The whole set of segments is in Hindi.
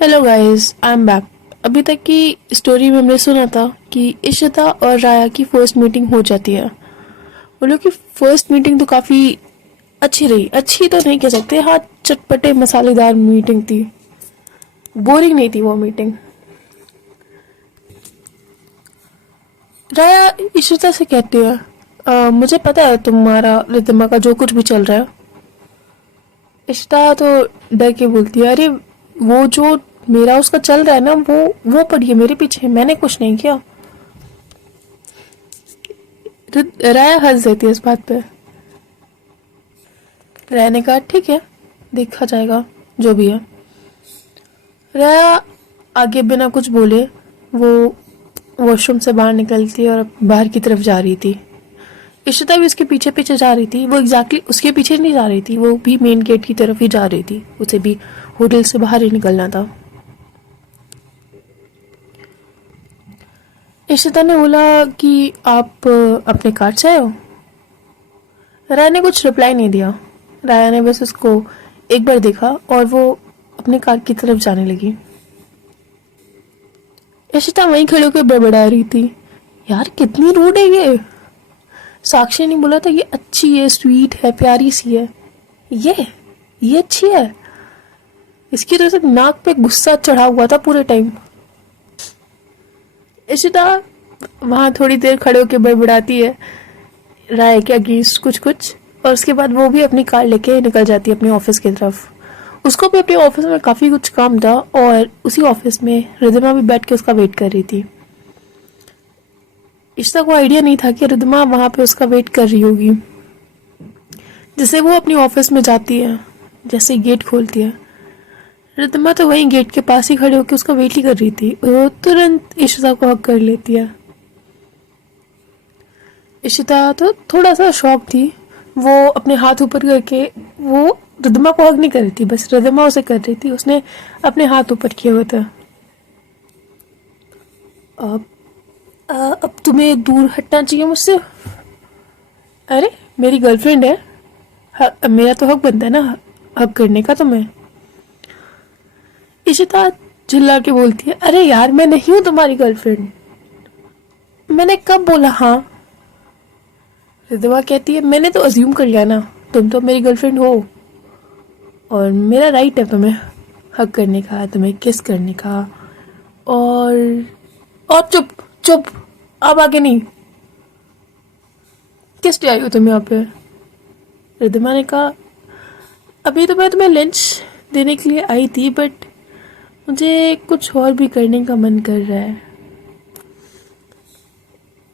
Hello guys, I am back. अभी तक की स्टोरी में हमने सुना था कि इशिता और राया की फर्स्ट मीटिंग हो जाती है। वो लोग की फर्स्ट मीटिंग तो काफ़ी अच्छी रही। अच्छी तो नहीं कह सकते, हाँ, चटपटे मसालेदार मीटिंग थी। बोरिंग नहीं थी वो मीटिंग। राया इशिता से कहती है, मुझे पता है तुम्हारा रिद्धिमा का जो कुछ भी चल रहा है। इशिता तो डर के बोलती है, अरे वो जो मेरा उसका चल रहा है ना, वो पड़ी है मेरे पीछे, मैंने कुछ नहीं किया। राया हंस देती है इस बात पे। राया ने कहा, ठीक है, देखा जाएगा जो भी है। राया आगे बिना कुछ बोले वो वॉशरूम से बाहर निकलती है और बाहर की तरफ जा रही थी। इशिता भी उसके पीछे पीछे जा रही थी। वो एग्जैक्टली उसके पीछे नहीं जा रही थी, वो भी मेन गेट की तरफ ही जा रही थी। उसे भी होटल से बाहर ही निकलना था। इशिता ने बोला कि आप अपने कार से आए हो। राया ने कुछ रिप्लाई नहीं दिया। राया ने बस उसको एक बार देखा और वो अपने कार की तरफ जाने लगी। इशिता वहीं खड़े होकर बड़बड़ा रही थी, यार कितनी रूड है ये। साक्षी ने बोला था ये अच्छी है, स्वीट है, प्यारी सी है। ये अच्छी है। इसकी तो सिर्फ नाक पे गुस्सा चढ़ा हुआ था पूरे टाइम। इशिता वहां थोड़ी देर खड़े होकर बड़बड़ाती है राय के अगेंस्ट कुछ कुछ, और उसके बाद वो भी अपनी कार लेके निकल जाती है अपने ऑफिस की तरफ। उसको भी अपने ऑफिस में काफ़ी कुछ काम था और उसी ऑफिस में रिद्धिमा भी बैठ के उसका वेट कर रही थी। इशिता को आइडिया नहीं था कि रिद्धिमा वहां पे उसका वेट कर रही होगी। जैसे वो अपनी ऑफिस में जाती है, जैसे गेट खोलती है, रिद्धिमा तो वहीं गेट के पास ही खड़े होकर उसका वेट ही कर रही थी। वो तुरंत इशिता को हक कर लेती है। इशिता तो थोड़ा सा शॉक थी। वो अपने हाथ ऊपर करके वो रिद्धिमा को हक नहीं कर रही थी, बस रिद्धिमा उसे कर रही थी। उसने अपने हाथ ऊपर किए हुए थे। अब अब तुम्हें दूर हटना चाहिए मुझसे। अरे मेरी गर्लफ्रेंड है, मेरा तो हक बनता है ना हक करने का तुम्हें। इशिता चिल्ला के बोलती है, अरे यार मैं नहीं हूं तुम्हारी गर्लफ्रेंड। मैंने कब बोला हाँ। रिद्धिमा कहती है, मैंने तो अज्यूम कर लिया ना, तुम तो मेरी गर्लफ्रेंड हो और मेरा राइट है तुम्हें हक करने का, तुम्हें किस करने का। और चुप चुप, अब आगे नहीं। किस लिए आई हो तुम यहाँ पे। रिद्धिमा ने कहा, अभी तो मैं तुम्हें लंच देने के लिए आई थी, बट मुझे कुछ और भी करने का मन कर रहा है।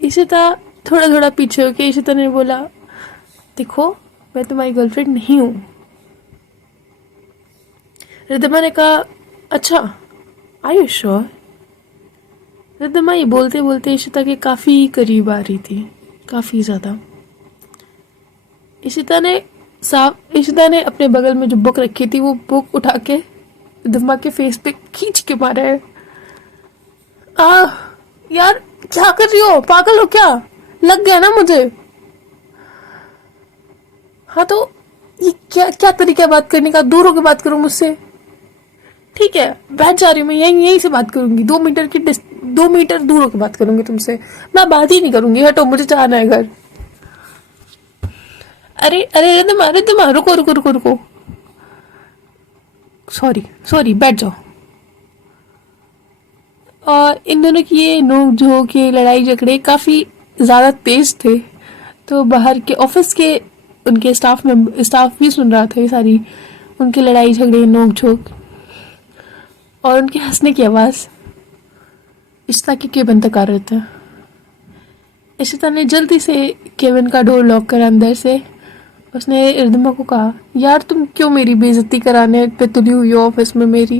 इशिता थोड़ा थोड़ा पीछे होके इशिता ने बोला, देखो मैं तुम्हारी गर्लफ्रेंड नहीं हूँ। रिद्धिमा ने कहा, अच्छा, आर यू श्योर। रिद्धिमा ये बोलते बोलते इशिता के काफी करीब आ रही थी, काफी ज्यादा। इशिता ने अपने बगल में जो बुक रखी थी वो बुक उठा के रिद्धिमा के फेस पे खींच के मारा है। आ यार क्या कर रही हो, पागल हो क्या, लग गया ना मुझे। हाँ तो ये क्या क्या तरीका है बात करने का, दूर होकर बात करो मुझसे। ठीक है, बैठ जा रही हूँ मैं, यहीं यहीं से बात करूंगी, 2 मीटर दूर होकर बात करूंगी तुमसे। मैं बात ही नहीं करूंगी, हटो, मुझे जाना है घर। अरे अरे रिद्धिमा रिद्धिमा, रुको रुको रुको रुको, सॉरी सॉरी, बैठ जाओ। और इन दोनों की ये नोक झोंक, ये लड़ाई झगड़े काफी ज्यादा तेज थे। तो बाहर के ऑफिस के उनके स्टाफ भी सुन रहा था ये सारी उनकी लड़ाई झगड़े, नोक झोंक और उनके हंसने की आवाज। इशिता के केबिन तक आ रहे थे। इशिता ने जल्दी से केबिन का डोर लॉक करा अंदर से। उसने रिद्धिमा को कहा, यार तुम क्यों मेरी बेइज्जती कराने पे तुली हुई हो ऑफिस में मेरी।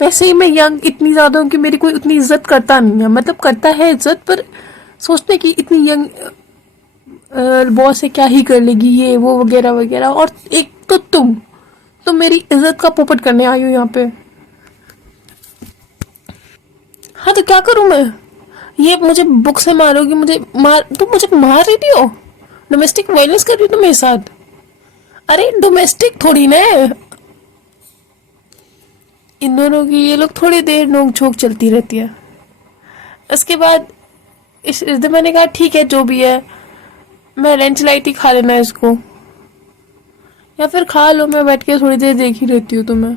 वैसे ही मैं यंग इतनी ज्यादा हूँ कि मेरी कोई उतनी इज्जत करता नहीं है, मतलब करता है इज्जत, पर सोचते कि इतनी यंग बॉस से क्या ही कर लेगी, ये वो वगैरह वगैरह। और एक तो तुम मेरी इज्जत का पोपट करने आई हो यहाँ पे। हाँ तो क्या करूं मैं, ये मुझे बुक से मारोगी, तुम मुझे मार रही हो, डोमेस्टिक वायलेंस कर रही हो तुम मेरे साथ। अरे डोमेस्टिक थोड़ी ना है। इन दोनों की ये लोग थोड़ी देर नोक झोंक चलती रहती है। उसके बाद इस रिद्धिमा ने कहा ठीक है जो भी है, मैं लंच लाई थी, खा लेना इसको, या फिर खा लो, मैं बैठ के थोड़ी देर देख ही रहती हूँ तुम्हें।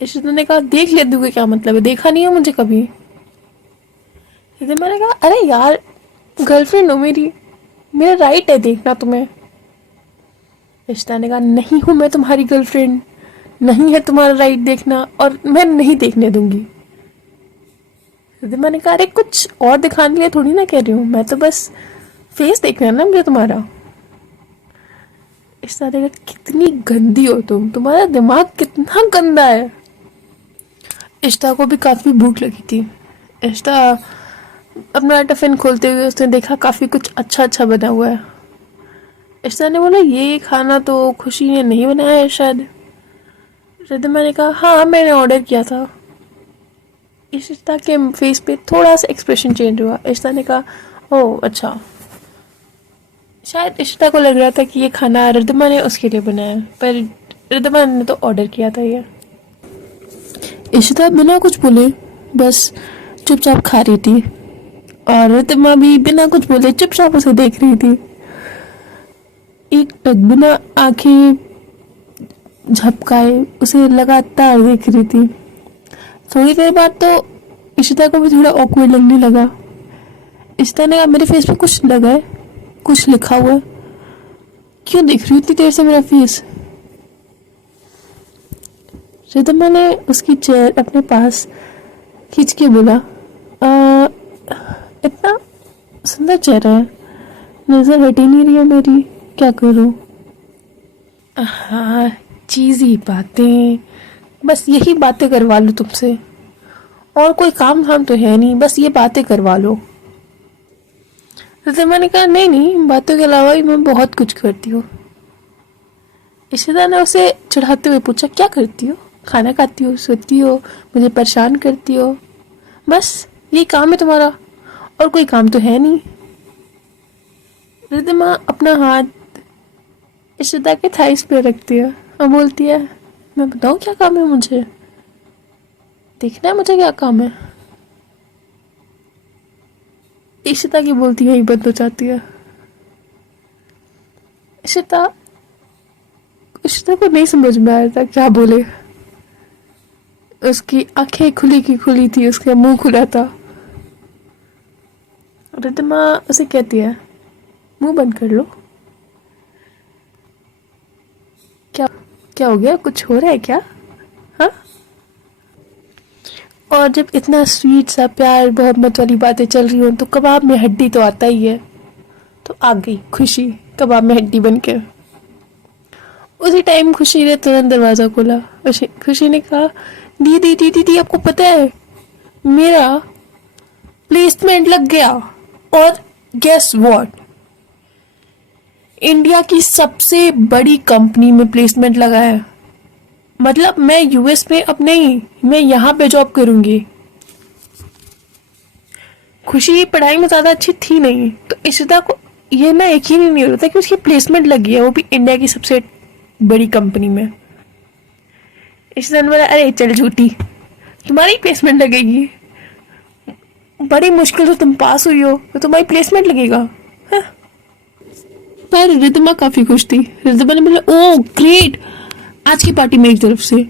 इशिता ने कहा देख लेती हूँ क्या मतलब है, देखा नहीं है मुझे कभी। रिद्धिमा ने कहा अरे यार गर्लफ्रेंड हो मेरी, मेरा राइट है देखना तुम्हें। इशिता ने कहा नहीं हूं मैं तुम्हारी गर्लफ्रेंड, नहीं है तुम्हारा राइट देखना, और मैं नहीं देखने दूंगी। रिद्धिमा ने कहा अरे कुछ और दिखाने के लिए थोड़ी ना कह रही हूँ, मैं तो बस फेस देखना है ना मुझे तुम्हारा। इशिता ने कहा कितनी गंदी हो तुम, तुम्हारा दिमाग कितना गंदा है। इशिता को भी काफी भूख लगी थी। इशिता अपना टिफिन खोलते हुए उसने देखा काफी कुछ अच्छा अच्छा बना हुआ है। इशिता ने बोला ये खाना तो खुशी ने नहीं बनाया है शायद। रिद्धिमा ने कहा हाँ मैंने ऑर्डर किया था। इशिता के फेस पे थोड़ा सा एक्सप्रेशन चेंज हुआ। इशिता ने कहा ओह अच्छा। शायद इशिता को लग रहा था कि ये खाना रिद्धिमा ने उसके लिए बनाया, पर रिद्धिमा ने तो ऑर्डर किया था ये। इशिता बिना कुछ बोले बस चुपचाप खा रही थी, और रिद्धिमा भी बिना कुछ बोले चुपचाप उसे देख रही थी, एक टक बिना आंखें झपकाए उसे लगातार देख रही थी। थोड़ी देर बाद तो इशिता को भी थोड़ा ऑकवर्ड लगने लगा। इशिता ने कहा मेरे फेस पे कुछ लगा है, कुछ लिखा हुआ है, क्यों देख रही इतनी देर से मेरा फेस। रिद्धिमा ने उसकी चेयर अपने पास खींच के बोला इतना सुंदर चेहरा है, नजर हट ही नहीं रही है मेरी, क्या करूं। हाँ चीज़ी बातें, बस यही बातें करवा लो तुमसे, और कोई काम धाम तो है नहीं, बस ये बातें करवा लो। रिद्धिमा ने कहा नहीं नहीं बातों के अलावा भी मैं बहुत कुछ करती हूँ। इशिता ने उसे चढ़ाते हुए पूछा क्या करती हो, खाना खाती हो, सोती हो, मुझे परेशान करती हो, बस ये काम है तुम्हारा, और कोई काम तो है नहीं। रिद्धिमा अपना हाथ इशिता के थाइस पे रखती है और बोलती है मैं बताऊँ क्या काम है मुझे, देखना है मुझे क्या काम है। इशिता की बोलती यही बंद हो जाती है। इशिता इशिता को नहीं समझ में आया था क्या बोले। उसकी आंखें खुली की खुली थी, उसका मुंह खुला था। रिद्धिमा उसे कहती है मुंह बंद कर लो। क्या क्या हो गया, कुछ हो रहा है क्या, हाँ। और जब इतना स्वीट सा प्यार मोहब्बत वाली बातें चल रही हो तो कबाब में हड्डी तो आता ही है। तो आ गई खुशी कबाब में हड्डी बन के। उसी टाइम खुशी ने तुरंत दरवाजा खोला। खुशी ने कहा दीदी दीदी दीदी आपको पता है मेरा प्लेसमेंट लग गया, और गेस व्हाट, इंडिया की सबसे बड़ी कंपनी में प्लेसमेंट लगा है। मतलब मैं यूएस में अब नहीं, मैं यहाँ पे जॉब करूंगी। खुशी पढ़ाई में ज्यादा अच्छी थी नहीं, तो इशिता को ये ना यकीन ही नहीं हो रहा था कि उसकी प्लेसमेंट लगी है, वो भी इंडिया की सबसे बड़ी कंपनी में। इशिता ने बोला अरे चल झूठी, तुम्हारी प्लेसमेंट लगेगी, बड़ी मुश्किल से तुम पास हुई हो तो तुम्हारी प्लेसमेंट लगेगा, हाँ? पर रिद्धिमा काफी खुश थी। रिद्धिमा ने बोला ओ ग्रेट, आज की पार्टी मेरी तरफ से।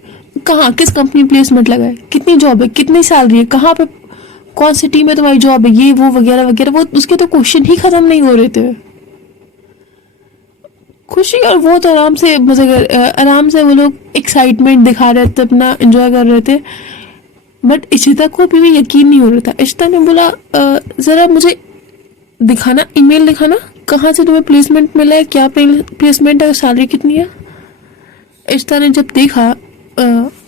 कहाँ किस कंपनी प्लेसमेंट लगा है, कितनी जॉब है, कितनी सैलरी है, कहाँ पे, कौन सी टीम में तुम्हारी जॉब है, ये वो वगैरह वगैरह, वो उसके तो क्वेश्चन ही खत्म नहीं हो रहे थे। खुशी और वो तो आराम से मजे कर, आराम से वो लोग एक्साइटमेंट दिखा रहे थे, अपना एंजॉय कर रहे थे। बट इशिता को भी यकीन नहीं हो रहा था। इशिता ने बोला जरा मुझे दिखाना, ईमेल दिखाना, कहाँ से तुम्हें प्लेसमेंट मिला है, क्या प्लेसमेंट है, सैलरी कितनी है। इशिता ने जब देखा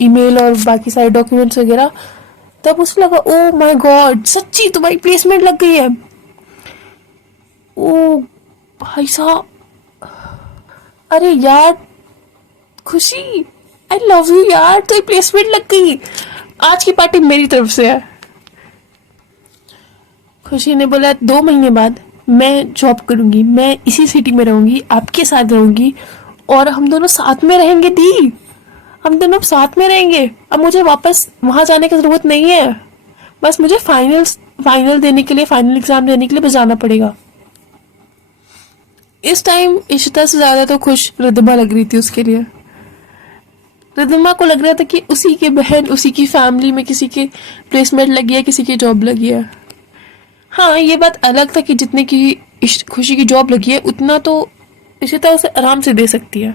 ईमेल और बाकी सारे डॉक्यूमेंट्स वगैरह, तब उसे लगा ओ माय गॉड सच्ची तुम्हारी प्लेसमेंट लग गई है। ओ भाई साहब, अरे यार खुशी आई लव यू यार, तो प्लेसमेंट लग गई, आज की पार्टी मेरी तरफ से है। खुशी ने बोला 2 महीने बाद मैं जॉब करूंगी, मैं इसी सिटी में रहूंगी, आपके साथ रहूंगी, और हम दोनों साथ में रहेंगे दी, हम दोनों अब साथ में रहेंगे, अब मुझे वापस वहां जाने की जरूरत नहीं है, बस मुझे फाइनल देने के लिए, फाइनल एग्जाम देने के लिए बस जाना पड़ेगा। इस टाइम इशिता से ज्यादा तो खुश रिद्धिमा लग रही थी उसके लिए। रिद्धिमा को लग रहा था कि उसी की बहन, उसी की फैमिली में किसी की प्लेसमेंट लगी है, किसी की जॉब लगी है। हाँ, ये बात अलग था कि जितने की खुशी की जॉब लगी है उतना तो इशिता उसे आराम से दे सकती है,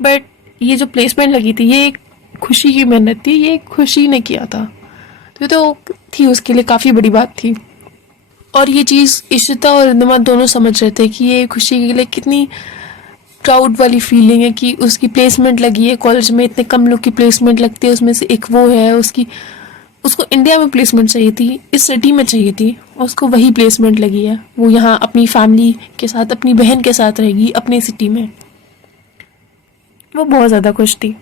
बट ये जो प्लेसमेंट लगी थी ये एक खुशी की मेहनत थी, ये खुशी ने किया था, तो ये तो थी उसके लिए काफ़ी बड़ी बात थी। और ये चीज़ इशिता और रिद्धिमा दोनों समझ रहे थे कि ये खुशी के लिए कितनी प्राउड वाली फीलिंग है कि उसकी प्लेसमेंट लगी है कॉलेज में। इतने कम लोग की प्लेसमेंट लगती है, उसमें से एक वो है। उसको इंडिया में प्लेसमेंट चाहिए थी, इस सिटी में चाहिए थी, और उसको वही प्लेसमेंट लगी है। वो यहाँ अपनी फैमिली के साथ, अपनी बहन के साथ रहेगी अपने सिटी में। वो बहुत ज़्यादा खुश थी।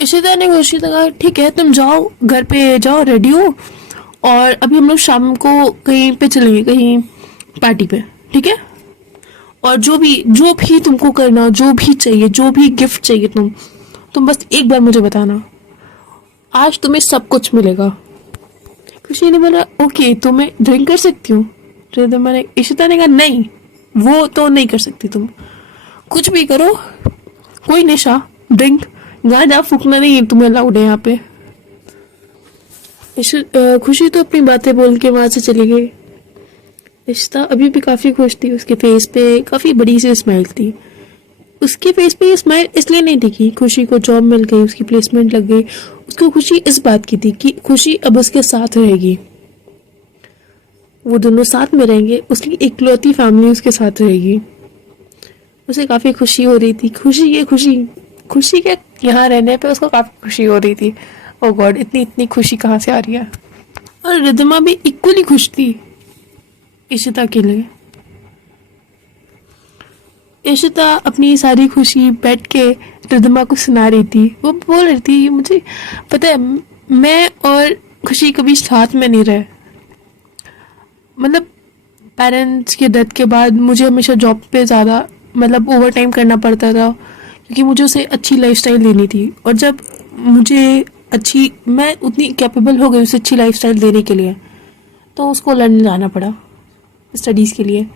इशिता ने खुशी से कहा ठीक है, तुम जाओ घर पे जाओ, रेडी हो, और अभी हम लोग शाम को कहीं पे चलेंगे, कहीं पार्टी पे, ठीक है। और जो भी तुमको करना, जो भी चाहिए, जो भी गिफ्ट चाहिए तुम बस एक बार मुझे बताना, आज तुम्हें सब कुछ मिलेगा। खुशी ने बोला ओके, तो मैं ड्रिंक कर सकती हूँ? इशिता ने कहा नहीं, वो तो नहीं कर सकती, तुम कुछ भी करो, कोई नशा, ड्रिंक, गांजा फूकना नहीं तुम्हें अलाउड है यहाँ पे। खुशी तो अपनी बातें बोल के वहां से चली गई। इशिता अभी भी काफी खुश थी, उसके फेस पे काफी बड़ी सी स्माइल थी। उसके फेस पे ये स्माइल इसलिए नहीं दिखी, खुशी को जॉब मिल गई, उसकी प्लेसमेंट लग गई, उसको खुशी इस बात की थी कि खुशी अब उसके साथ रहेगी, वो दोनों साथ में रहेंगे, उसकी इकलौती फैमिली उसके साथ रहेगी। उसे काफी खुशी हो रही थी। खुशी के यहाँ रहने पे उसको काफी खुशी हो रही थी। ओ गॉड, इतनी खुशी कहाँ से आ रही है। और रिद्धिमा भी इक्वली खुश थी इशिता के लिए। इशिता अपनी सारी खुशी बैठ के रिद्धिमा को सुना रही थी। वो बोल रही थी मुझे पता है, मैं और खुशी कभी साथ में नहीं रहे, मतलब पेरेंट्स की डेथ के बाद मुझे हमेशा जॉब पे ज़्यादा मतलब ओवर टाइम करना पड़ता था, क्योंकि मुझे उसे अच्छी लाइफस्टाइल देनी थी। और जब मैं उतनी कैपेबल हो गई उसे अच्छी लाइफस्टाइल देने के लिए, तो उसको लंदन जाना पड़ा स्टडीज़ के लिए।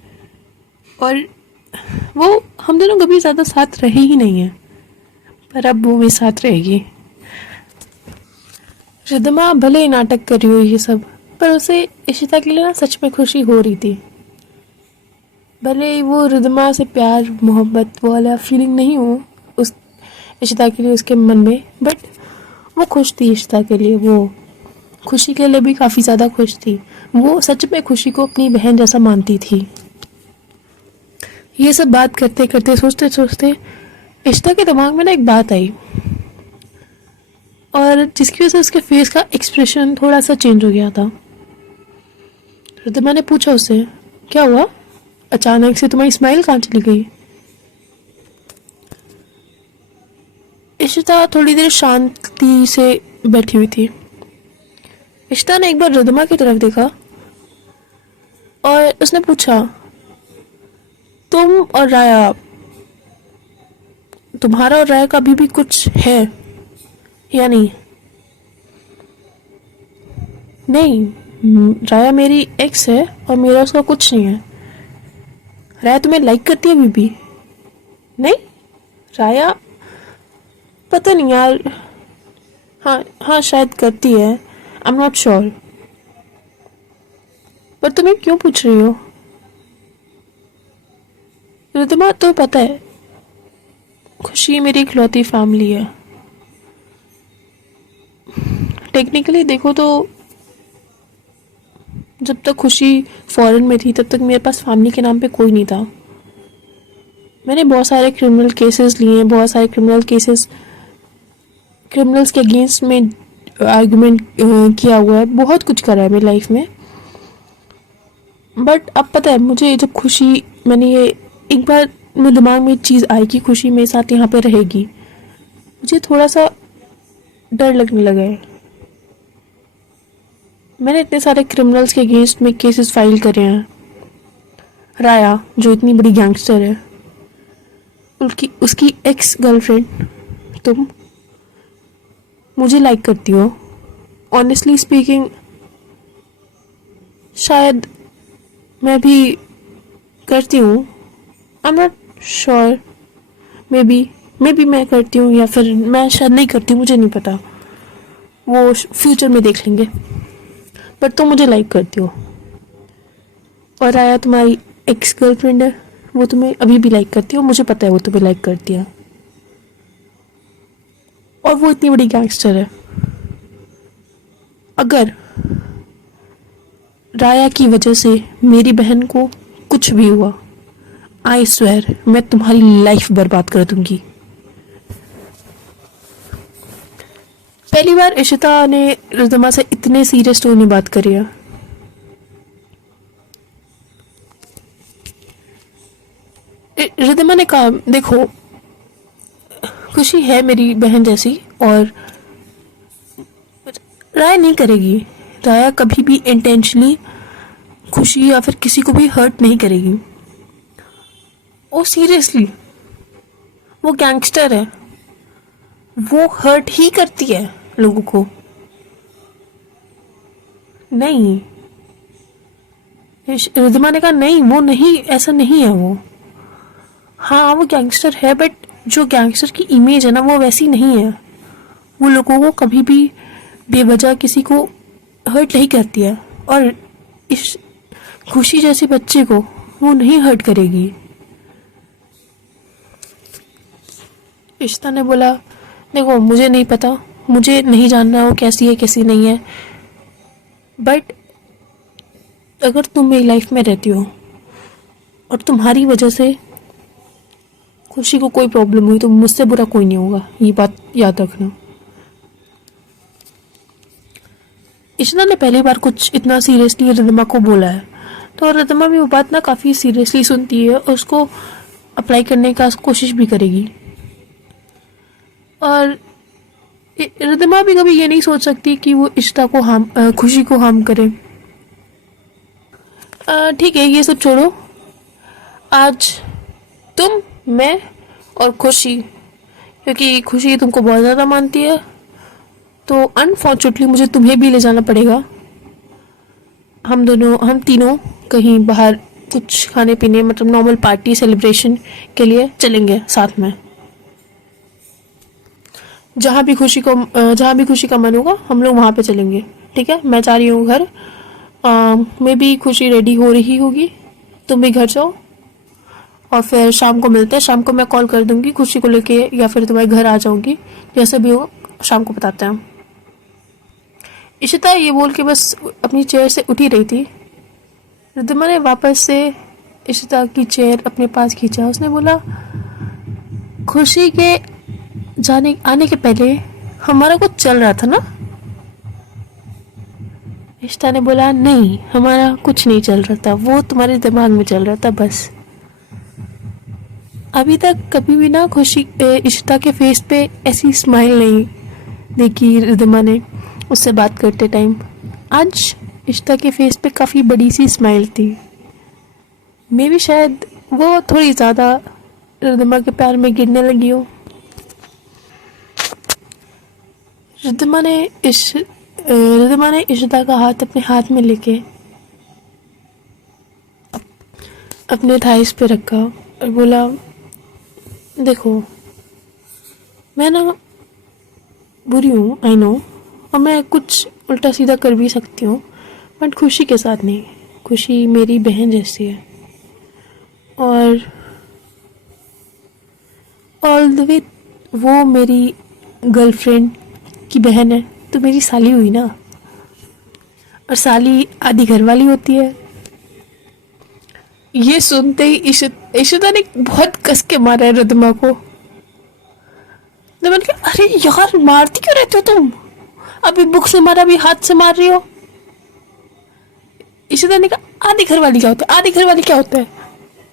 और वो हम दोनों कभी ज़्यादा साथ रहे ही नहीं हैं, पर अब वो मेरे साथ रहेगी। रिद्धिमा भले ही नाटक कर रही हो ये सब, पर उसे इशिता के लिए ना सच में खुशी हो रही थी। भले ही वो रिद्धिमा से प्यार मोहब्बत वाला फीलिंग नहीं हो उस इशिता के लिए उसके मन में, बट वो खुश थी इशिता के लिए। वो खुशी के लिए भी काफ़ी ज़्यादा खुश थी। वो सच में खुशी को अपनी बहन जैसा मानती थी। ये सब बात करते करते सोचते सोचते इशिता के दिमाग में ना एक बात आई, और जिसकी वजह से उसके फेस का एक्सप्रेशन थोड़ा सा चेंज हो गया था। रिद्धिमा ने पूछा उससे क्या हुआ, अचानक से तुम्हारी स्माइल कहाँ चली गई? इशिता थोड़ी देर शांति से बैठी हुई थी। इशिता ने एक बार रिद्धिमा की तरफ देखा और उसने पूछा तुम और राया, तुम्हारा और राया का अभी भी कुछ है या नहीं? नहीं, राया मेरी एक्स है और मेरा उसका कुछ नहीं है। राया तुम्हें लाइक करती है अभी भी? नहीं, राया पता नहीं यार, हाँ शायद करती है, आई एम नॉट श्योर। पर तुम्हें क्यों पूछ रही हो? रिद्धिमा तो पता है खुशी मेरी इकलौती फैमिली है। टेक्निकली देखो तो जब तक खुशी फॉरेन में थी तब तक मेरे पास फैमिली के नाम पे कोई नहीं था। मैंने बहुत सारे क्रिमिनल केसेस लिए हैं, बहुत सारे क्रिमिनल्स के अगेंस्ट में आर्गुमेंट किया हुआ है, बहुत कुछ करा है मेरी लाइफ में। बट अब पता है मुझे, जब खुशी मैंने ये एक बार मेरे दिमाग में एक चीज़ आई कि खुशी मेरे साथ यहाँ पे रहेगी, मुझे थोड़ा सा डर लगने लगा है। मैंने इतने सारे क्रिमिनल्स के अगेंस्ट में केसेस फाइल करे हैं। राया जो इतनी बड़ी गैंगस्टर है, उसकी एक्स गर्लफ्रेंड तुम, मुझे लाइक करती हो? ऑनेस्टली स्पीकिंग शायद मैं भी करती हूँ। I am not sure. May be मैं करती हूँ या फिर मैं शायद नहीं करती हूँ, मुझे नहीं पता, वो फ्यूचर में देख लेंगे। बट तुम मुझे लाइक करती हो। और आया तुम्हारी एक्स गर्लफ्रेंड है, वो तुम्हें अभी भी लाइक करती है, मुझे पता है वो तुम्हें लाइक करती है। और वो इतनी बड़ी गैंगस्टर है। अगर राया की वजह से मेरी बहन को कुछ भी हुआ, आई स्वेयर मैं तुम्हारी लाइफ बर्बाद कर दूंगी। पहली बार इशिता ने रिदमा से इतने सीरियस टोन में बात करी है। रिदमा ने कहा, देखो खुशी है मेरी बहन जैसी, और राय नहीं करेगी। राया कभी भी इंटेंशनली खुशी या फिर किसी को भी हर्ट नहीं करेगी। ओ सीरियसली, वो गैंगस्टर है, वो हर्ट ही करती है लोगों को। नहीं, रिद्धिमा ने कहा नहीं, वो नहीं, ऐसा नहीं है वो। हाँ वो गैंगस्टर है, बट जो गैंगस्टर की इमेज है ना वो वैसी नहीं है। वो लोगों को कभी भी बेवजह किसी को हर्ट नहीं करती है, और इस खुशी जैसे बच्चे को वो नहीं हर्ट करेगी। इशिता ने बोला, देखो मुझे नहीं पता, मुझे नहीं जानना वो कैसी है कैसी नहीं है, बट अगर तुम मेरी लाइफ में रहती हो और तुम्हारी वजह से खुशी को कोई प्रॉब्लम हुई तो मुझसे बुरा कोई नहीं होगा, ये बात याद रखना। इशिता ने पहली बार कुछ इतना सीरियसली रिद्धिमा को बोला है, तो रिद्धिमा भी वो बात ना काफ़ी सीरियसली सुनती है और उसको अप्लाई करने का कोशिश भी करेगी। और रिद्धिमा भी कभी ये नहीं सोच सकती कि वो इशिता को खुशी को हार्म करे। ठीक है, ये सब छोड़ो। आज तुम, मैं और खुशी, क्योंकि खुशी तुमको बहुत ज़्यादा मानती है तो अनफॉर्चुनेटली मुझे तुम्हें भी ले जाना पड़ेगा। हम तीनों कहीं बाहर कुछ खाने पीने, मतलब नॉर्मल पार्टी सेलिब्रेशन के लिए चलेंगे साथ में। जहाँ भी खुशी का मन होगा हम लोग वहाँ पे चलेंगे, ठीक है? मैं जा रही हूँ घर। मे भी खुशी रेडी हो रही होगी, तुम भी घर जाओ और फिर शाम को मिलते हैं। शाम को मैं कॉल कर दूंगी खुशी को लेके, या फिर तुम्हारे घर आ जाऊंगी, जैसे भी हो शाम को बताते हैं। इशिता ये बोल के बस अपनी चेयर से उठी रही थी। रिद्धिमा ने वापस से इशिता की चेयर अपने पास खींचा। उसने बोला, खुशी के आने के पहले हमारा कुछ चल रहा था ना? इशिता ने बोला, नहीं हमारा कुछ नहीं चल रहा था, वो तुम्हारे दिमाग में चल रहा था बस। अभी तक कभी भी ना खुशी इशिता के फेस पे ऐसी स्माइल नहीं देखी रिद्धिमा ने उससे बात करते टाइम। आज इशिता के फेस पे काफ़ी बड़ी सी स्माइल थी। मे भी शायद वो थोड़ी ज़्यादा रिद्धिमा के प्यार में गिरने लगी हो। रिद्धिमा ने इशिता का हाथ अपने हाथ में लेके अपने थाइस पे रखा और बोला, देखो मैं ना बुरी हूँ, आई नो, और मैं कुछ उल्टा सीधा कर भी सकती हूँ, बट खुशी के साथ नहीं। खुशी मेरी बहन जैसी है, और ऑल द वे वो मेरी गर्लफ्रेंड की बहन है तो मेरी साली हुई ना, और साली आधी घर वाली होती है। ये सुनते ही इशिता ने बहुत कस के मारा है रिद्धिमा को। मैंने कहा, अरे यार मारती क्यों रहते हो तुम? अभी बुक से मारा, अभी हाथ से मार रही हो। इशिता ने कहा, आधी घर वाली क्या होता है? आधी घर वाली क्या होता है?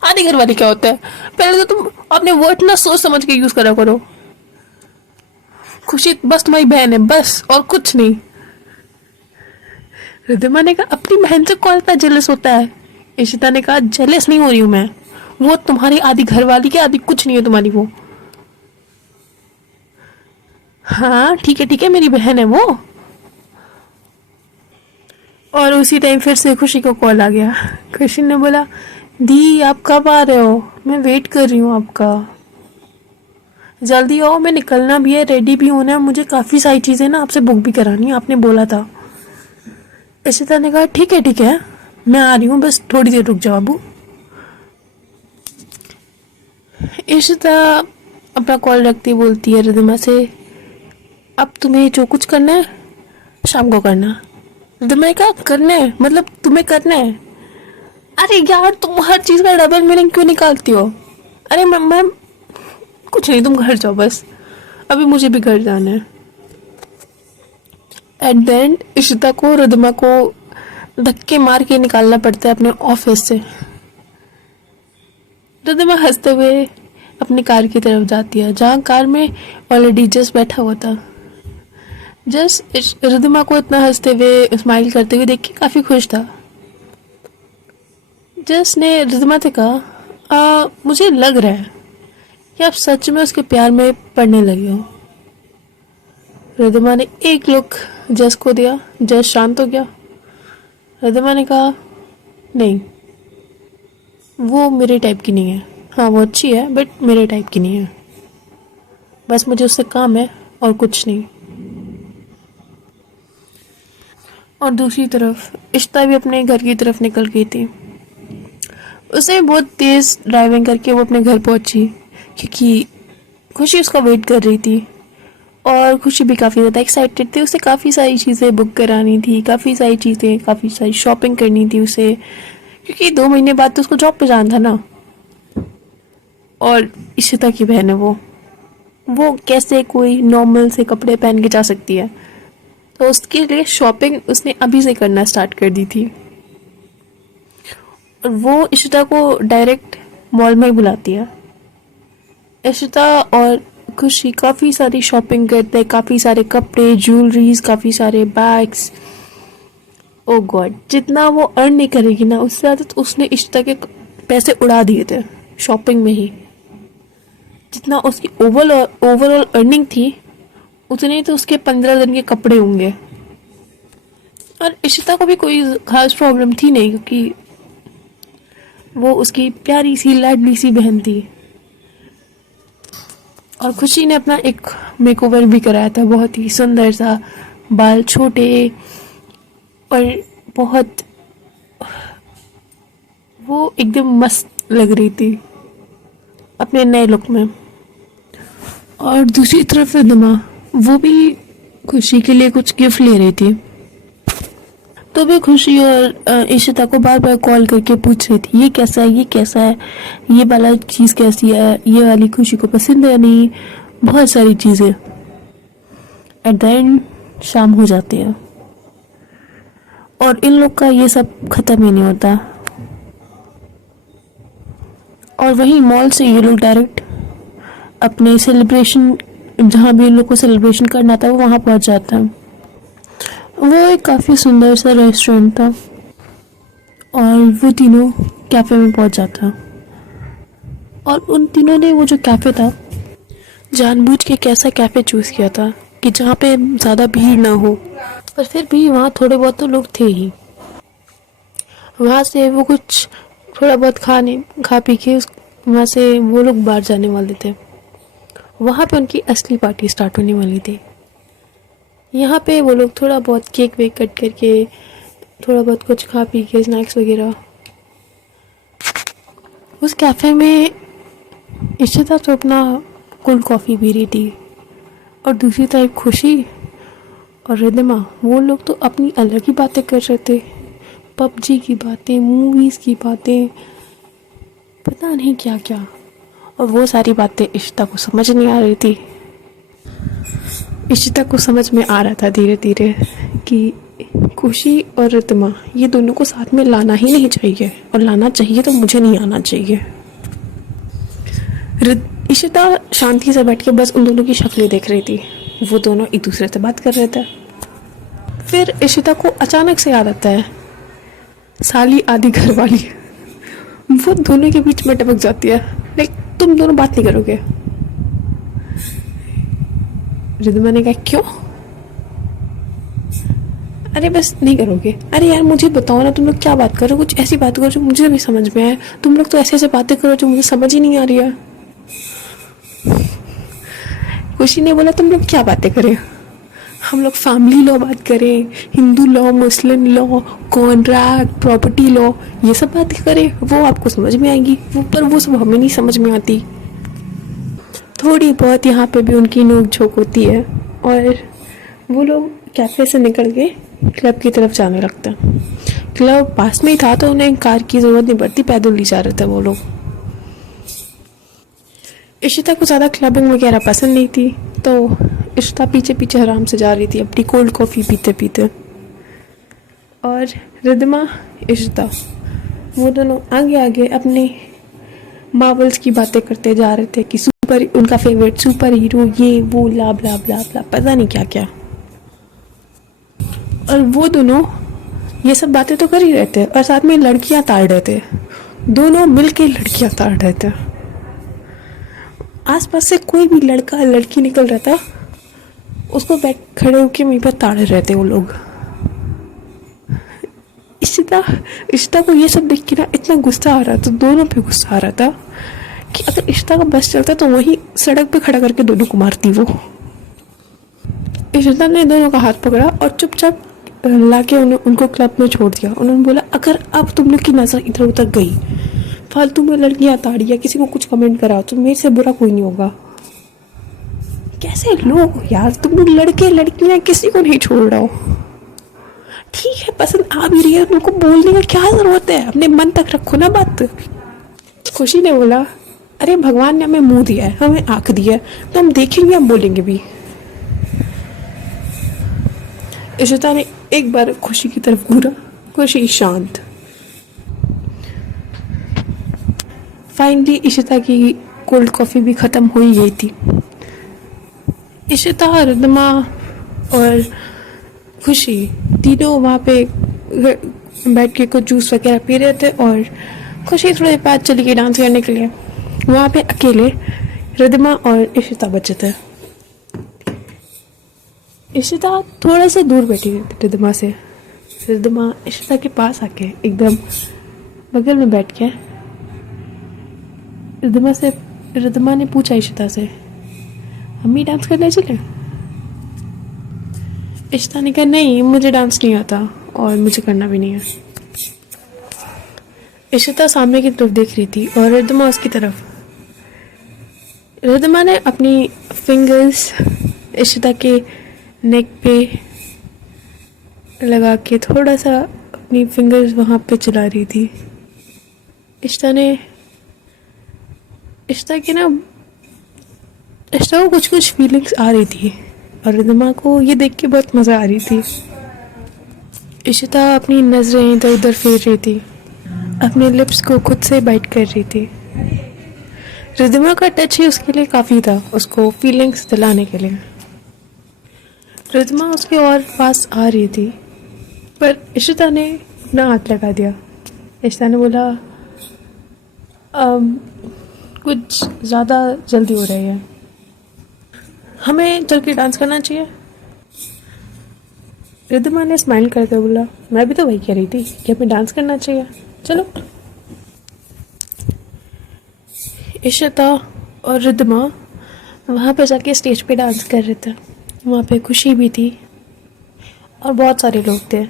आधी घर वाली क्या होता है? पहले तो तुम अपने वर्ड ना सोच समझ के यूज करा करो। खुशी बस तुम्हारी बहन है, बस, और कुछ नहीं। रिद्धिमा ने कहा, अपनी बहन से कौन इतना जेलस होता है? इशिता ने कहा, जेलस नहीं हो रही हूं मैं, वो तुम्हारी आधी घर वाली की आधी कुछ नहीं है तुम्हारी वो। हाँ ठीक है, मेरी बहन है वो। और उसी टाइम फिर से खुशी को कॉल आ गया। खुशी ने बोला, दी आप कब आ रहे हो, मैं वेट कर रही हूँ आपका, जल्दी आओ, मैं निकलना भी है, रेडी भी होना है, मुझे काफ़ी सारी चीज़ें ना आपसे बुक भी करानी है, आपने बोला था। इशिता ने कहा ठीक है, मैं आ रही हूँ, बस थोड़ी देर रुक जाओ बाबू। इशिता अपना कॉल रखती बोलती है रिदिमा से, अब तुम्हें जो कुछ करना है शाम को करना। रिदिमा ने कहा करना है मतलब तुम्हें करना है? अरे यार तुम हर चीज़ का डबल मीनिंग क्यों निकालती हो? अरे मैम कुछ नहीं, तुम घर जाओ बस, अभी मुझे भी घर जाना है। एट द एंड इशिता को रिदिमा को धक्के मार के निकालना पड़ता है अपने ऑफिस से। रिदिमा हंसते हुए अपनी कार की तरफ जाती है, जहाँ कार में ऑलरेडी जस बैठा हुआ था। जस रिदिमा को इतना हंसते हुए स्माइल करते हुए देख के काफ़ी खुश था। जस ने रिदिमा से कहा, मुझे लग रहा है कि आप सच में उसके प्यार में पड़ने लगे हो। रिदिमा ने एक लुक जस को दिया, जस शांत हो गया। रिदिमा ने कहा, नहीं वो मेरे टाइप की नहीं है, हाँ वो अच्छी है बट मेरे टाइप की नहीं है, बस मुझे उससे काम है और कुछ नहीं। और दूसरी तरफ इश्ता भी अपने घर की तरफ निकल गई थी। उसे बहुत तेज़ ड्राइविंग करके वो अपने घर पहुंची, क्योंकि खुशी उसका वेट कर रही थी। और खुशी भी काफ़ी ज़्यादा एक्साइटेड थी, उसे काफ़ी सारी चीज़ें बुक करानी थी, काफ़ी सारी शॉपिंग करनी थी उसे, क्योंकि 2 महीने बाद तो उसको जॉब पे जाना था ना। और इशिता की बहन है वो कैसे कोई नॉर्मल से कपड़े पहन के जा सकती है, तो उसके लिए शॉपिंग उसने अभी से करना स्टार्ट कर दी थी। और वो इशिता को डायरेक्ट मॉल में बुलाती है। इशिता और खुशी काफ़ी सारी शॉपिंग करते हैं, काफ़ी सारे कपड़े, ज्वेलरीज, काफ़ी सारे बैग्स। ओ गॉड, जितना वो अर्न नहीं करेगी ना उससे ज़्यादा तो उसने इशिता के पैसे उड़ा दिए थे शॉपिंग में ही। जितना उसकी ओवरऑल अर्निंग थी उतने तो उसके 15 दिन के कपड़े होंगे। और इशिता को भी कोई खास प्रॉब्लम थी नहीं, क्योंकि वो उसकी प्यारी सी लाडली सी बहन थी। और खुशी ने अपना एक मेकओवर भी कराया था, बहुत ही सुंदर सा, बाल छोटे और बहुत, वो एकदम मस्त लग रही थी अपने नए लुक में। और दूसरी तरफ रिदिमा, वो भी खुशी के लिए कुछ गिफ्ट ले रही थी, तो भी खुशी और इशिता को बार बार कॉल करके पूछ रही थी, ये कैसा है, ये कैसा है, ये वाला चीज़ कैसी है, ये वाली खुशी को पसंद है नहीं, बहुत सारी चीज़ें। एट द एंड शाम हो जाती है और इन लोग का ये सब ख़त्म ही नहीं होता। और वहीं मॉल से ये लोग डायरेक्ट अपने सेलिब्रेशन, जहाँ भी इन लोग को सेलिब्रेशन करना था वो वहाँ पहुँच जाता है। वो एक काफ़ी सुंदर सा रेस्टोरेंट था और वो तीनों कैफ़े में पहुँच जाता। और उन तीनों ने वो जो कैफ़े था जानबूझ के कैसा कैफ़े चूज़ किया था कि जहाँ पे ज़्यादा भीड़ ना हो, पर फिर भी वहाँ थोड़े बहुत तो लोग थे ही। वहाँ से वो कुछ थोड़ा बहुत खा पी के वहाँ से वो लोग बाहर जाने वाले थे। वहाँ पे उनकी असली पार्टी स्टार्ट होने वाली थी। यहाँ पे वो लोग थोड़ा बहुत केक वेक कट करके, थोड़ा बहुत कुछ खा पी के, स्नैक्स वगैरह। उस कैफ़े में इशिता तो अपना कोल्ड कॉफ़ी पी रही थी और दूसरी तरफ खुशी और रिदिमा, वो लोग तो अपनी अलग ही बातें कर रहे थे, पबजी की बातें, मूवीज़ की बातें, पता नहीं क्या क्या। और वो सारी बातें इशिता को समझ नहीं आ रही थी। इशिता को समझ में आ रहा था धीरे धीरे कि खुशी और रिदिमा ये दोनों को साथ में लाना ही नहीं चाहिए, और लाना चाहिए तो मुझे नहीं आना चाहिए। इशिता शांति से बैठ के बस उन दोनों की शक्लें देख रही थी, वो दोनों एक दूसरे से बात कर रहे थे। फिर इशिता को अचानक से याद आता है साली आदि घर वाली, वो दोनों के बीच में टपक जाती है, लाइक तुम दोनों बात नहीं करोगे। रिद्धिमा ने कहा क्यों? अरे बस नहीं करोगे? अरे यार मुझे बताओ ना, तुम लोग क्या बात करो, कुछ ऐसी बात करो जो मुझे भी समझ में आए। तुम लोग तो ऐसे ऐसे बातें करो जो मुझे समझ ही नहीं आ रही है। खुशी ने बोला तुम लोग क्या बातें करें? हम लोग फैमिली लॉ बात करें, हिंदू लॉ, मुस्लिम लॉ, कॉन्ट्रैक्ट, प्रॉपर्टी लॉ, ये सब बातें करें, वो आपको समझ में आएंगी, वो पर वो सब हमें नहीं समझ में आती। थोड़ी बहुत यहाँ पे भी उनकी नोक झोंक होती है और वो लोग कैफे से निकल के क्लब की तरफ जाने लगते हैं। क्लब पास में ही था तो उन्हें कार की ज़रूरत नहीं पड़ती, पैदल ही जा रहे थे वो लोग। इशिता को ज़्यादा क्लबिंग वगैरह पसंद नहीं थी, तो इशिता पीछे पीछे आराम से जा रही थी अपनी कोल्ड कॉफ़ी पीते पीते। और रिद्धिमा, इशिता, वो दोनों आगे आगे अपने मार्वल्स की बातें करते जा रहे थे कि उनका फेवरेट सुपर हीरो, ये वो, ला ब्ला ब्ला ब्ला, पता नहीं क्या क्या। और वो दोनों ये सब बातें तो कर ही रहे थे और साथ में लड़कियां ताड़ रहे थे, दोनों मिलके लड़कियां ताड़ रहे थे। आसपास से कोई भी लड़का लड़की निकल रहा था, उसको बैठ खड़े होके वहीं पर ताड़ रहे थे वो लोग। इशिता को ये सब देख के ना इतना गुस्सा आ रहा था, दोनों पे गुस्सा आ रहा था कि अगर इशिता का बस चलता तो वहीं सड़क पे खड़ा करके दोनों को मारती वो। इशिता ने दोनों का हाथ पकड़ा और चुपचाप लाके उनको क्लब में छोड़ दिया। उन्होंने बोला अगर अब तुम लोग की नज़र इधर उधर गई, फालतू में लड़कियां ताड़ी या किसी को कुछ कमेंट करा तो मेरे से बुरा कोई नहीं होगा। कैसे लोग यार, तुम लोग लड़के लड़कियां किसी को नहीं छोड़ रहा हो। ठीक है, पसंद आ भी रही है, उनको बोलने का क्या जरूरत है, अपने मन तक रखो ना बात। खुशी ने बोला अरे भगवान ने हमें मुंह दिया है, हमें आंख दी है, तो हम देखेंगे, हम बोलेंगे भी। इशिता ने एक बार खुशी की तरफ घूरा, खुशी शांत। फाइनली इशिता की कोल्ड कॉफ़ी भी ख़त्म हो ही गई थी। इशिता, रिद्धिमा और खुशी तीनों वहाँ पे बैठ के कुछ जूस वगैरह पी रहे थे और खुशी थोड़ी देर बाद चली गई डांस करने के लिए। वहाँ पे अकेले रिद्धिमा और इशिता बचे थे। इशिता थोड़ा सा दूर बैठी थी रिद्धिमा से। रिद्धिमा इशिता के पास आके एकदम बगल में बैठ के रिद्धिमा ने पूछा इशिता से, अम्मी डांस करने चले? इशिता ने कहा नहीं, मुझे डांस नहीं आता और मुझे करना भी नहीं है। इशिता सामने की तरफ देख रही थी और रिद्धिमा उसकी तरफ। रिद्धिमा ने अपनी फिंगर्स इशिता के नेक पे लगा के थोड़ा सा अपनी फिंगर्स वहाँ पे चला रही थी। इशिता को कुछ कुछ फीलिंग्स आ रही थी और रिद्धिमा को ये देख के बहुत मज़ा आ रही थी। इशिता अपनी नज़रें इधर उधर फेर रही थी, अपने लिप्स को खुद से बाइट कर रही थी। रिद्धिमा का टच ही उसके लिए काफ़ी था, उसको फीलिंग्स दिलाने के लिए। रिद्धिमा उसके और पास आ रही थी पर इशिता ने अपना हाथ लगा दिया। इशिता ने बोला कुछ ज़्यादा जल्दी हो रही है, हमें चल के डांस करना चाहिए। रिद्धिमा ने स्माइल करके बोला मैं भी तो वही कह रही थी कि हमें डांस करना चाहिए, चलो। इशिता और रिद्धिमा वहाँ पे जाके स्टेज पे डांस कर रहे थे। वहाँ पे खुशी भी थी और बहुत सारे लोग थे,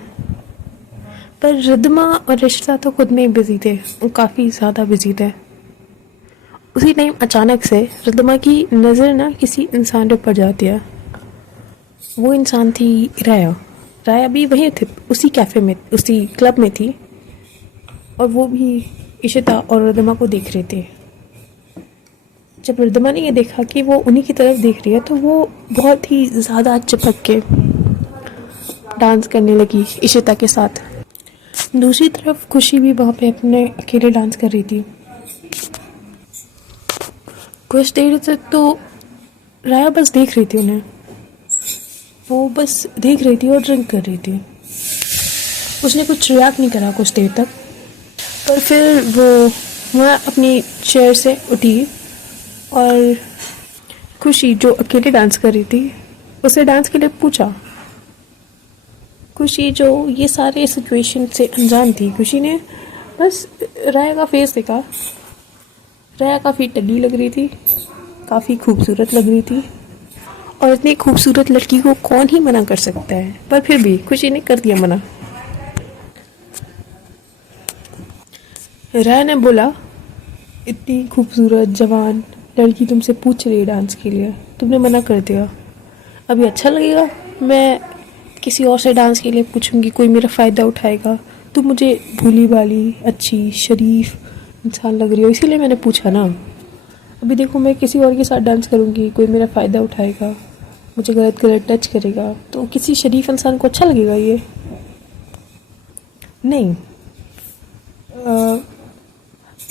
पर रिद्धिमा और इशिता तो खुद में बिजी थे, वो काफ़ी ज़्यादा बिजी थे। उसी टाइम अचानक से रिद्धिमा की नज़र ना किसी इंसान पे पड़ जाती है। वो इंसान थी राया भी वहीं थे, उसी कैफ़े में, उसी क्लब में थी और वो भी इशिता और रिद्धिमा को देख रहे थे। जब रिद्धिमा ने ये देखा कि वो उन्हीं की तरफ देख रही है तो वो बहुत ही ज़्यादा चिपक के डांस करने लगी इशिता के साथ। दूसरी तरफ खुशी भी वहाँ पे अपने अकेले डांस कर रही थी। कुछ देर तक तो राया बस देख रही थी उन्हें, वो बस देख रही थी और ड्रिंक कर रही थी। उसने कुछ रिएक्ट नहीं करा कुछ देर तक, पर फिर वो अपनी चेयर से उठी और खुशी जो अकेले डांस कर रही थी उसे डांस के लिए पूछा। खुशी जो ये सारे सिचुएशन से अनजान थी, खुशी ने बस राया का फेस देखा। राया काफ़ी टल्ली लग रही थी, काफ़ी खूबसूरत लग रही थी, और इतनी खूबसूरत लड़की को कौन ही मना कर सकता है, पर फिर भी खुशी ने कर दिया मना। राया ने बोला, इतनी खूबसूरत जवान लड़की तुमसे पूछ रही है डांस के लिए, तुमने मना कर दिया। अभी अच्छा लगेगा मैं किसी और से डांस के लिए पूछूंगी, कोई मेरा फ़ायदा उठाएगा? तुम मुझे भोली भाली अच्छी शरीफ इंसान लग रही हो, इसीलिए मैंने पूछा ना। अभी देखो मैं किसी और के साथ डांस करूंगी, कोई मेरा फ़ायदा उठाएगा, मुझे गलत गलत टच करेगा, तो किसी शरीफ इंसान को अच्छा लगेगा ये? नहीं,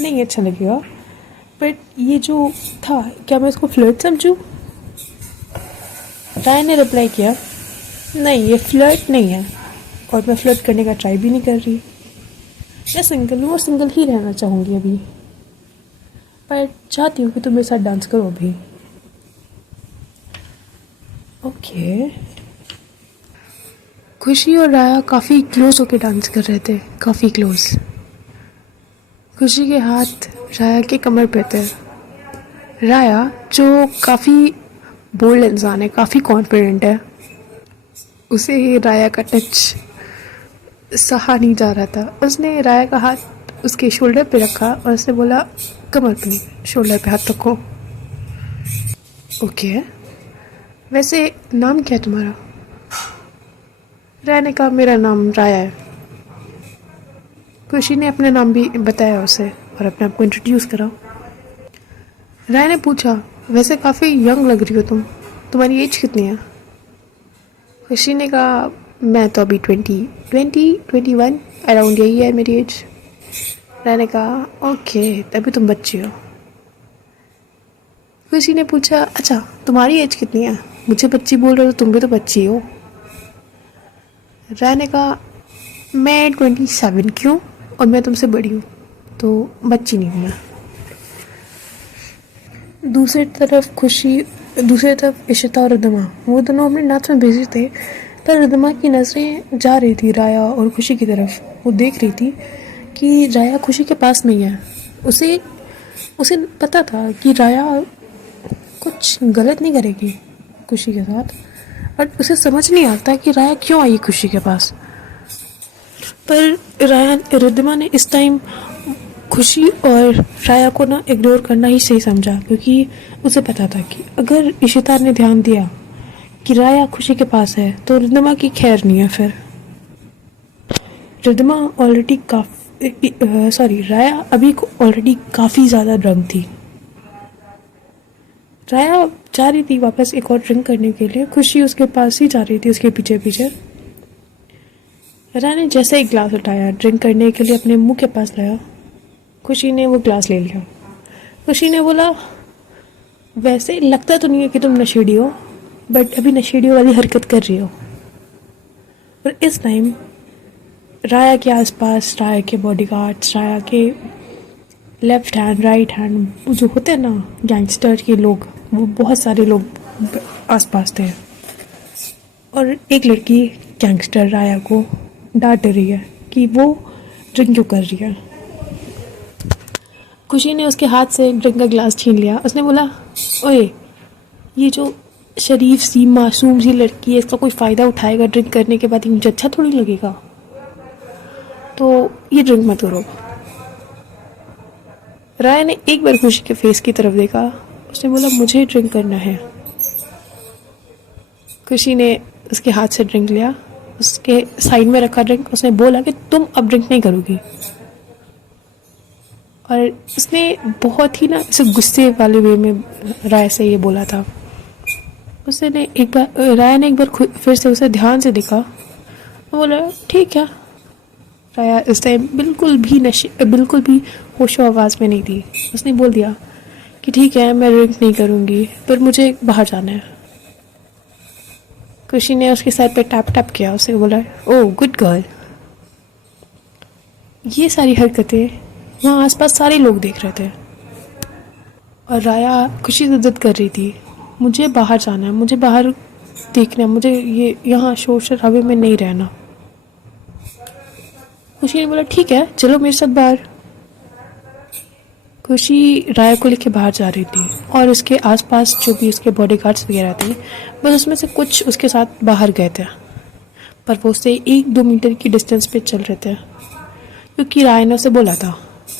नहीं अच्छा लगेगा। बट ये जो था, क्या मैं इसको फ्लर्ट समझूं? राय ने रिप्लाई किया, नहीं ये फ्लर्ट नहीं है, और मैं फ्लर्ट करने का ट्राई भी नहीं कर रही। मैं सिंगल हूँ और सिंगल ही रहना चाहूँगी अभी, पर चाहती हूँ कि तुम मेरे साथ डांस करो अभी। ओके। खुशी और राया काफ़ी क्लोज होके डांस कर रहे थे, काफ़ी क्लोज। खुशी के हाथ राया के कमर पे थे। राया जो काफ़ी बोल्ड इंसान है, काफ़ी कॉन्फिडेंट है, उसे राया का टच सहा नहीं जा रहा था। उसने राया का हाथ उसके शोल्डर पे रखा और उसने बोला, कमर पे नहीं, शोल्डर पे हाथ रखो। ओके, वैसे नाम क्या है तुम्हारा? राया ने कहा, मेरा नाम राया है। खुशी ने अपना नाम भी बताया उसे और अपने आप को इंट्रोड्यूस करा। राय ने पूछा, वैसे काफ़ी यंग लग रही हो तुम, तुम्हारी एज कितनी है? खुशी ने कहा, मैं तो अभी 21 अराउंड यही है मेरी एज। राय ने कहा, ओके तभी तुम बच्ची हो। खुशी ने पूछा, अच्छा तुम्हारी एज कितनी है? मुझे बच्ची बोल रहे हो, तुम भी तो बच्ची हो। राय ने कहा, मैं 27 की हूँ और मैं तुमसे बड़ी हूँ, तो बच्ची नहीं हूँ मैं। दूसरी तरफ इशिता और रिद्धिमा, वो दोनों अपने नाच में बिजी थे। पर रिद्धिमा की नज़रें जा रही थी राया और खुशी की तरफ। वो देख रही थी कि राया खुशी के पास नहीं है। उसे पता था कि राया कुछ गलत नहीं करेगी खुशी के साथ, बट उसे समझ नहीं आता कि राया क्यों आई खुशी के पास। पर रिद्धिमा ने इस टाइम खुशी और राया को ना इग्नोर करना ही सही समझा, क्योंकि उसे पता था कि अगर इशिता ने ध्यान दिया कि राया खुशी के पास है तो रिद्धिमा की खैर नहीं है। फिर रिद्धिमा ऑलरेडी राया अभी ऑलरेडी काफ़ी ज़्यादा ड्रंक थी। राया जा रही थी वापस एक और ड्रिंक करने के लिए, खुशी उसके पास ही जा रही थी उसके पीछे पीछे। राया ने जैसे ही ग्लास उठाया ड्रिंक करने के लिए अपने मुंह के पास लाया, खुशी ने वो ग्लास ले लिया। खुशी ने बोला, वैसे लगता तो नहीं है कि तुम नशेड़ी हो, बट अभी नशेड़ी वाली हरकत कर रही हो। और इस टाइम राया के आसपास राया के बॉडीगार्ड्स, राया के लेफ्ट हैंड राइट हैंड जो होते हैं ना गैंगस्टर के लोग, वो बहुत सारे लोग आसपास थे। और एक लड़की गैंगस्टर राया को डांट रही है कि वो ड्रिंक क्यों कर रही है। खुशी ने उसके हाथ से एक ड्रिंक का गिलास छीन लिया। उसने बोला, ओए ये जो शरीफ सी मासूम सी लड़की है, इसका कोई फ़ायदा उठाएगा ड्रिंक करने के बाद, मुझे अच्छा थोड़ी लगेगा, तो ये ड्रिंक मत करो। राय ने एक बार खुशी के फेस की तरफ देखा, उसने बोला, मुझे ड्रिंक करना है। खुशी ने उसके हाथ से ड्रिंक लिया, उसके साइड में रखा ड्रिंक। उसने बोला कि तुम अब ड्रिंक नहीं करोगी। और उसने बहुत ही ना इसे गुस्से वाले वे में राय से ये बोला था। राय ने एक बार फिर से उसे ध्यान से देखा, वो बोला, ठीक है। राया इस टाइम बिल्कुल भी होशो आवाज़ में नहीं थी। उसने बोल दिया कि ठीक है मैं ड्रिंक नहीं करूँगी, पर मुझे बाहर जाना है। खुशी ने उसके सर पे टैप टैप किया, उसे बोला, ओह गुड गर्ल। ये सारी हरकतें वहाँ आसपास सारे लोग देख रहे थे और राया खुशी से जिद कर रही थी, मुझे बाहर जाना है, मुझे बाहर देखना, मुझे ये यहाँ शोर शराबे में नहीं रहना। खुशी ने बोला ठीक है चलो मेरे साथ बाहर। खुशी राया को लेके बाहर जा रही थी और उसके आसपास जो भी उसके बॉडीगार्ड्स वगैरह थे बस उसमें से कुछ उसके साथ बाहर गए थे, पर वो उससे 1-2 मीटर की डिस्टेंस पे चल रहे थे, क्योंकि राय ने उसे बोला था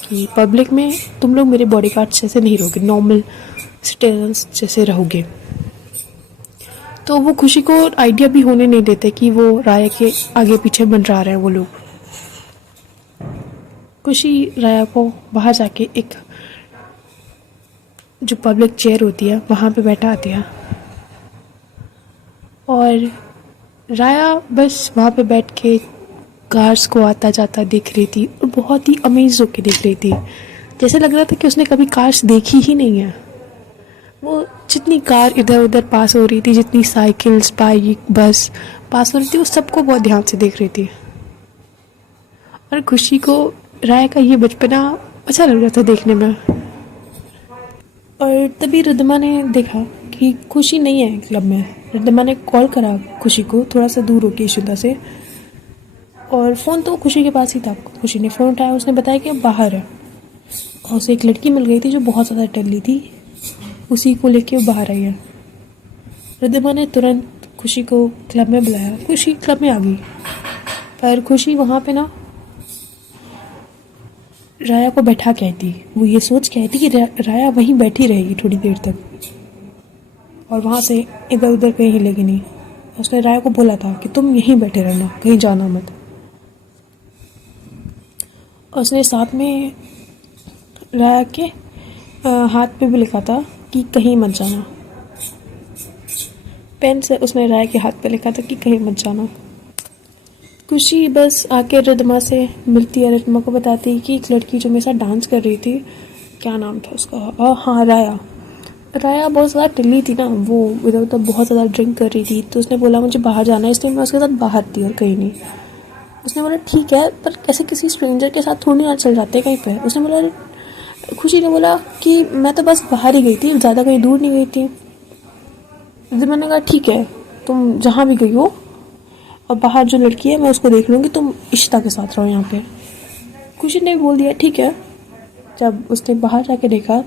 कि पब्लिक में तुम लोग मेरे बॉडीगार्ड्स जैसे नहीं रहोगे, नॉर्मल सिटीजन्स जैसे रहोगे। तो वो खुशी को आइडिया भी होने नहीं देते कि वो राया के आगे पीछे मंडरा रहे हैं वो लोग। खुशी राया को बाहर जाके एक जो पब्लिक चेयर होती है वहाँ पे बैठा आती है और राया बस वहाँ पे बैठ के कार्स को आता जाता देख रही थी और बहुत ही अमेज होके देख रही थी, जैसे लग रहा था कि उसने कभी कार्स देखी ही नहीं है। वो जितनी कार इधर उधर पास हो रही थी, जितनी साइकिल्स बाइक बस पास हो रही थी, वो सबको बहुत ध्यान से देख रही थी। और खुशी को राय का ये बचपना अच्छा लग रहा था देखने में। और तभी रिद्धिमा ने देखा कि खुशी नहीं है क्लब में। रिद्धिमा ने कॉल करा खुशी को थोड़ा सा दूर होके इशिता से, और फ़ोन तो खुशी के पास ही था। खुशी ने फ़ोन उठाया, उसने बताया कि अब बाहर है और उसे एक लड़की मिल गई थी जो बहुत ज़्यादा टल्ली थी, उसी को लेके वो बाहर आई है। रिद्धिमा ने तुरंत खुशी को क्लब में बुलाया। खुशी क्लब में आ गई, पर खुशी वहाँ पे ना राया को बैठा के आई थी। वो ये सोच के आई थी कि राया वहीं बैठी रहेगी थोड़ी देर तक और वहाँ से इधर उधर कहीं हिलेगी नहीं। उसने राया को बोला था कि तुम यहीं बैठे रहना, कहीं जाना मत। और उसने साथ में राया के हाथ पे भी लिखा था कि कहीं मत जाना। पेन से उसने राया के हाथ पे लिखा था कि कहीं मत जाना। खुशी बस आके रिद्धिमा से मिलती है, रिद्धिमा को बताती कि एक लड़की जो मेरे साथ डांस कर रही थी, क्या नाम था उसका, हाँ राया। राया बहुत ज़्यादा टिल्ली थी ना, वो इधर उधर बहुत ज़्यादा ड्रिंक कर रही थी, तो उसने बोला मुझे बाहर जाना है, इसलिए मैं उसके साथ बाहर थी और कहीं नहीं। उसने बोला ठीक है, पर कैसे किसी स्ट्रेंजर के साथ थोड़ी ना चल जाते कहीं पे। उसने बोला, खुशी ने बोला कि मैं तो बस बाहर ही गई थी, ज़्यादा कहीं दूर नहीं गई थी। मैंने कहा ठीक है, तुम जहाँ भी गई हो और बाहर जो लड़की है मैं उसको देख लूँगी, तुम इशिता के साथ रहो यहाँ पे। खुशी ने बोल दिया ठीक है। जब उसने बाहर जाके देखा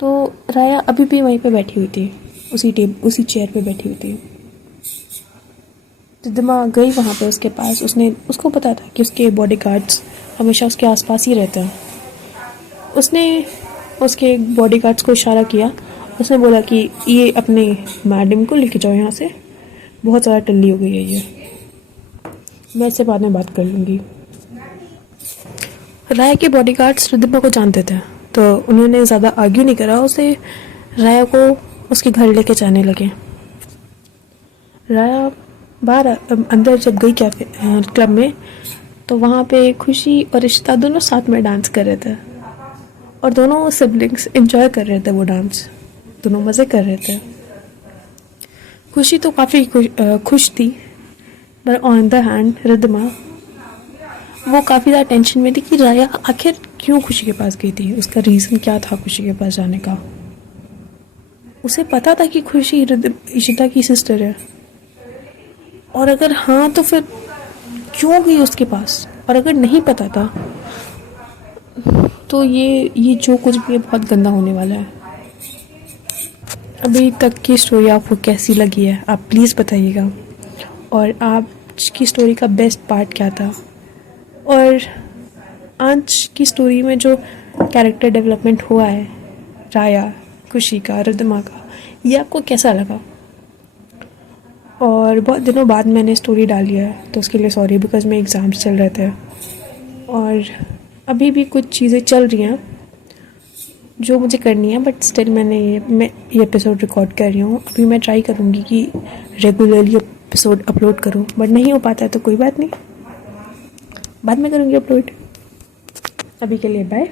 तो राया अभी भी वहीं पे बैठी हुई थी, उसी चेयर पे बैठी हुई थी। रिद्धिमा गई वहाँ पे उसके पास। उसको पता था कि उसके बॉडीगार्ड्स हमेशा उसके आसपास ही रहते हैं। उसने उसके बॉडीगार्ड्स को इशारा किया। उसने बोला कि ये अपने मैडम को लेके जाओ यहाँ से, बहुत ज़्यादा टल्ली हो गई है ये, मैं इससे बाद में बात कर लूँगी। राया के बॉडीगार्ड्स रिद्धिमा को जानते थे, तो उन्होंने ज़्यादा आर्ग्यू नहीं करा, उसे राया को उसके घर लेके जाने लगे। राया बाहर अंदर जब गई कैफे क्लब में, तो वहाँ पे खुशी और इशिता दोनों साथ में डांस कर रहे थे और दोनों सिबलिंग्स एंजॉय कर रहे थे वो डांस, दोनों मज़े कर रहे थे। खुशी तो काफ़ी खुश थी, पर ऑन द हैंड रिद्धिमा वो काफ़ी ज़्यादा टेंशन में थी कि राया आखिर क्यों खुशी के पास गई थी, उसका रीज़न क्या था खुशी के पास जाने का। उसे पता था कि खुशी इशिता की सिस्टर है, और अगर हाँ तो फिर क्यों गई उसके पास, और अगर नहीं पता था तो ये जो कुछ भी है बहुत गंदा होने वाला है। अभी तक की स्टोरी आपको कैसी लगी है आप प्लीज़ बताइएगा, और आज की स्टोरी का बेस्ट पार्ट क्या था, और आज की स्टोरी में जो कैरेक्टर डेवलपमेंट हुआ है राया, खुशी का, रिद्धिमा का, ये आपको कैसा लगा। और बहुत दिनों बाद मैंने स्टोरी डाली है तो उसके लिए सॉरी, बिकॉज़ मेरे एग्ज़ाम्स चल रहे थे और अभी भी कुछ चीज़ें चल रही हैं जो मुझे करनी है, बट स्टिल मैं ये एपिसोड रिकॉर्ड कर रही हूँ। अभी मैं ट्राई करूँगी कि रेगुलरली एपिसोड अपलोड करूँ, बट नहीं हो पाता है तो कोई बात नहीं, बाद में करूँगी अपलोड। अभी के लिए बाय।